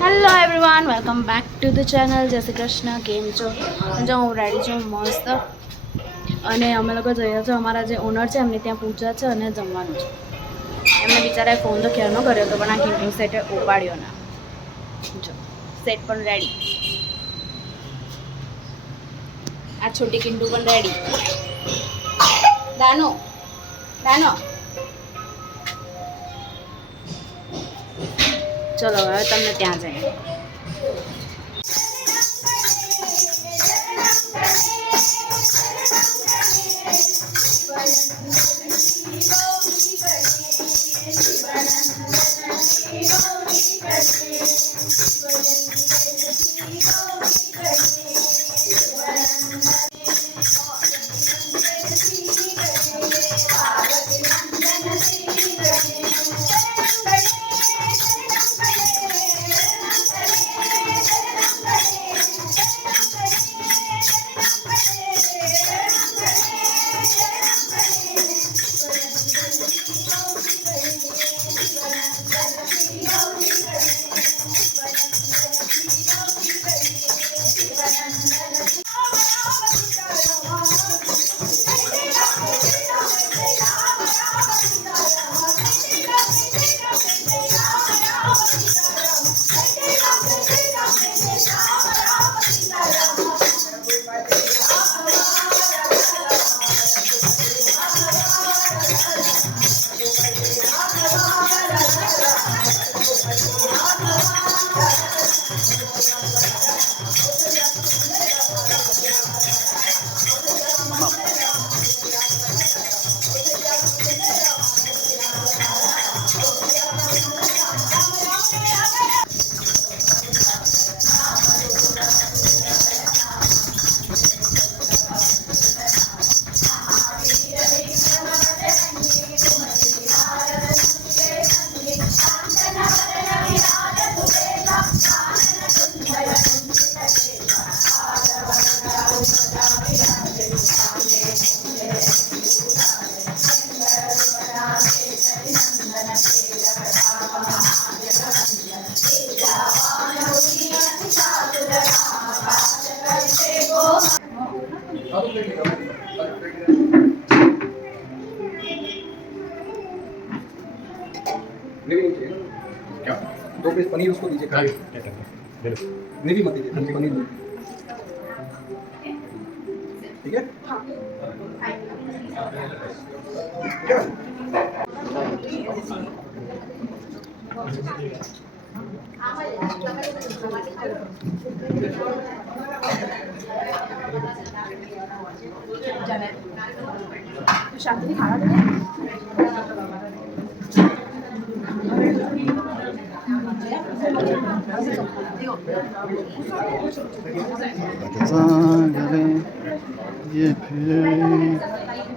Hello everyone, welcome back to the channel. જય શ્રી કૃષ્ણ. કેમ છો? જો હું રેડી છું મસ્ત, અને અમે લોકો જઈએ છીએ અમારા જે ઓનર છે એમની ત્યાં પૂજા છે અને જમવાનું છે. એમને બિચારાએ ફોન તો ક્યારનો કર્યો હતો, પણ આ કિંટુ સેટે ઉપાડ્યો ના. જો સેટ પણ રેડી, આ છોટી કિંટુ પણ રેડી. દાનો દાનો, ચલો હવે તમને ત્યાં જઈએ. क्या 2 पीस पनीर उसको दीजिए खाली ग्रेवी मत दीजिए खाली पनीर ठीक है क्या शांति खाना ये फिर